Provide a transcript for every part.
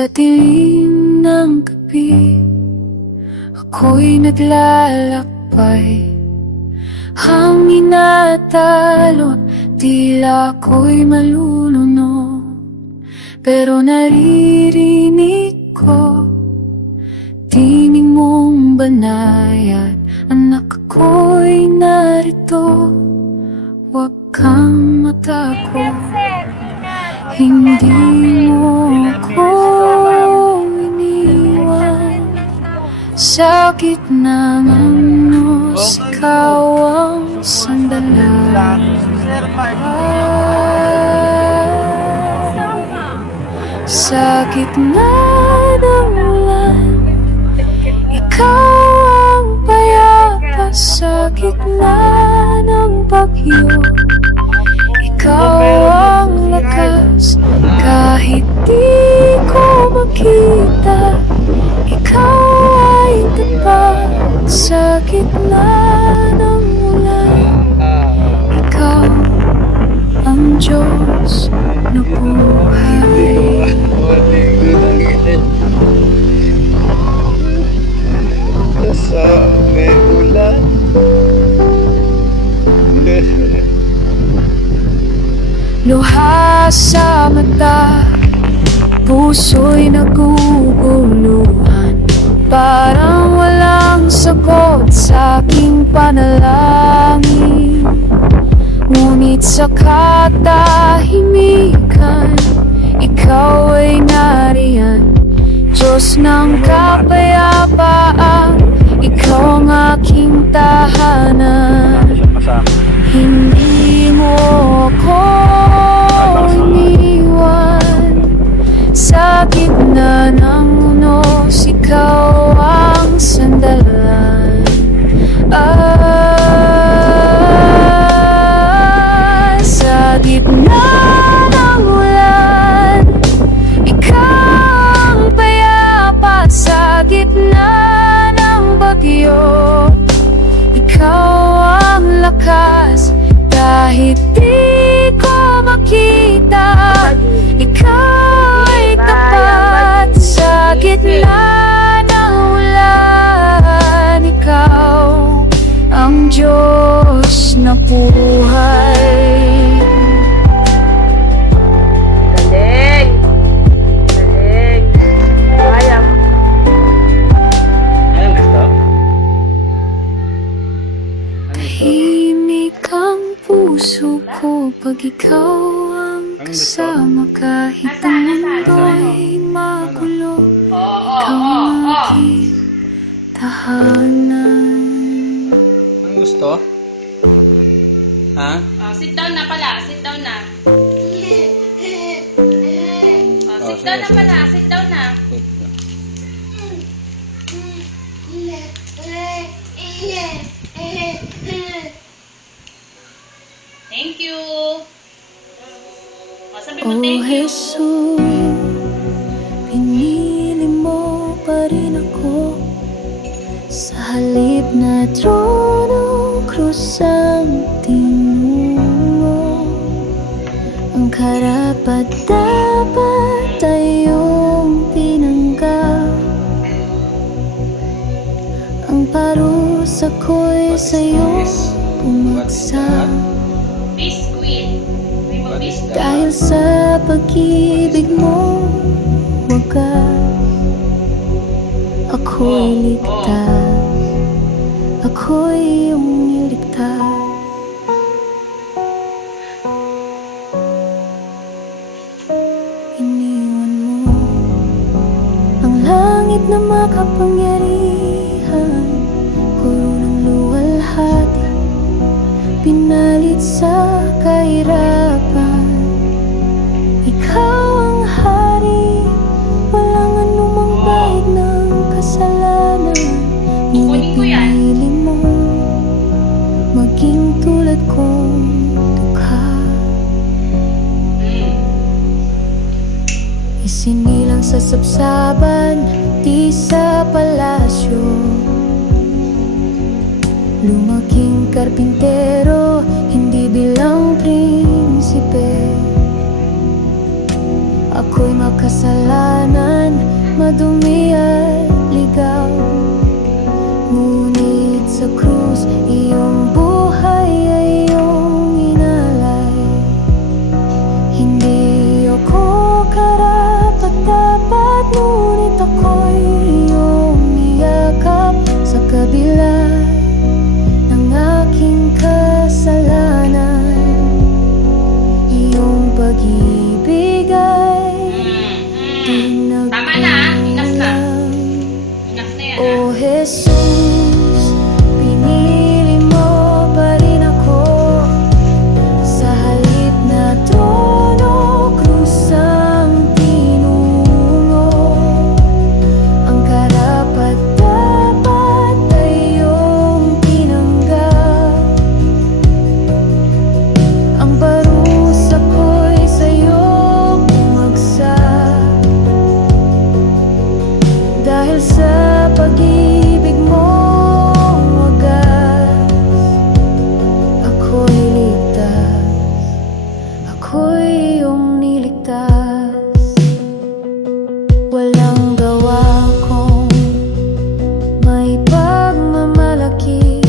Sa dilim ng gabi, ako'y naglalakbay. Hangin na talo, tila ako'y malulunod. Pero naririnig ko tinig mong banayad. Anak, ako'y narito, huwag kang matakot. Hindi mo ako iniwan. Sa gitna ng unos, ikaw ang sandala. Sa gitna ng ulan, ikaw ang payapa. Sa gitna ng bagyo, ikaw ang lakas. Kahit di ko makita, ikaw ay tapat. Sa gitna ng ulan, ikaw ang Diyos na buhay. Sa may ulan. Luha sa mata, puso'y naguguluhan. Parang walang sagot sa aking panalangin. Ngunit sa katahimikan, ikaw ay nariyan. Diyos ng kapayapaan, ikaw ang aking tahanan. Hindi mo ako iniwan. Sa gitna ng unos, ikaw ang sandalan. Sa gitna ng ulan, ikaw ang payapa. Sa gitna ng bagyo, ikaw ang lakas. Kahit di ko makita, ikaw ay tapat. Sa gitna ng ulan, ikaw ang Diyos na buhay. Galing! Galing! Kaya mo. Anong gusto? Tahimik ang puso ko pag ikaw ang kasama. Kahit ang mundo'y magulo, ikaw ang aking tahanan. Anong gusto? Ha? Sit down na pala. Sit down na. Sit down na pala. Sit down na. Thank you. Sabi mo Oh thank you. Jesus, pinili mo pa rin ako. Sa halip na trono, krus ang tinungo. Ang karapat-dapat tayong pinanggap. Ang parusa ko'y sa'yo bumagsak. Biscuit. May mga biscuit. Dahil sa pag-ibig mo wagas, ako'y ligtas. Ako'y iyong niligtas. Iniwan mo ang langit na makapangyarihan, kurunang luwalhati, pinalit sa kahirapan. Ikaw ang hari, walang anumang bahid ng kasalanan. Ngunit pinili mo maging tulad kong dukha. Isinilang sa sabsaban, di sa palasyo. Lumaking karpintero, hindi bilang prinsipe. Ako'y makasalanan, Jesus, pinili mo pa rin ako. Sa halip na trono, krusang tinungo. Ang karapat-dapat ay iyong tinanggap. Ang parusa ko'y sa'yo bumagsak. Dahil sa pag-ibig mo wagas, ako'y ligtas, ako'y iyong niligtas. Walang gawa kong may pagmamalaki.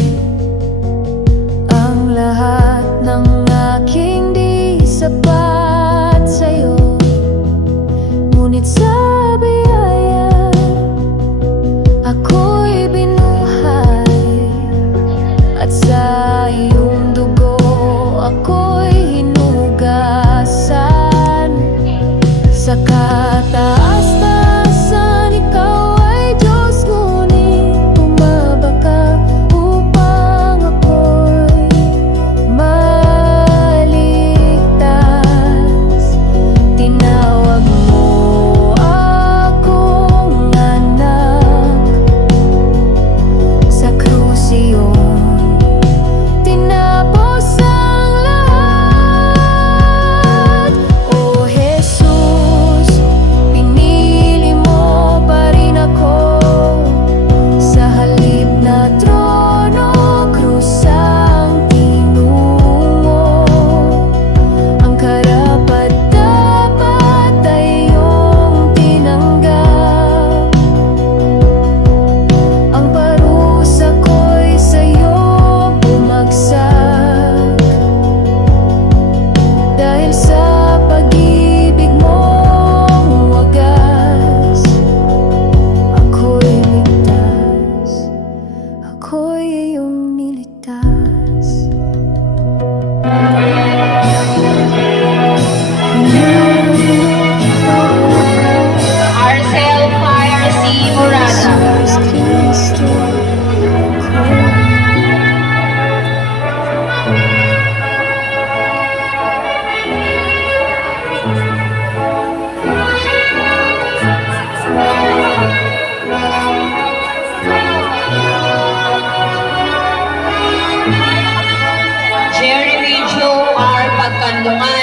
Ang lahat ng aking di sapat sa'yo, ngunit sa biyaya ako'y binuhay, at sa iyong dugo ako'y hinugasan. Sa kataas-taasan ikaw ay Diyos, ngunit bumaba ka upang ako'y maligtas. Tinawag mo akong anak. Sa krus iyong tinapos ang lahat. O Jesus, pinili mo pa rin ako. Sa halip na trono, krusang tinungo. Ang karapat-dapat ay iyong tinanggap. Ang parusa ko'y sa'yo bumagsak. Dahil sa pag-ibig mong wagas, ako'y ligtas, ako'y iyong niligtas. Arcel Fire C. Murada. Jesus Cristo, Jeremy Joe R. Pagkandungan.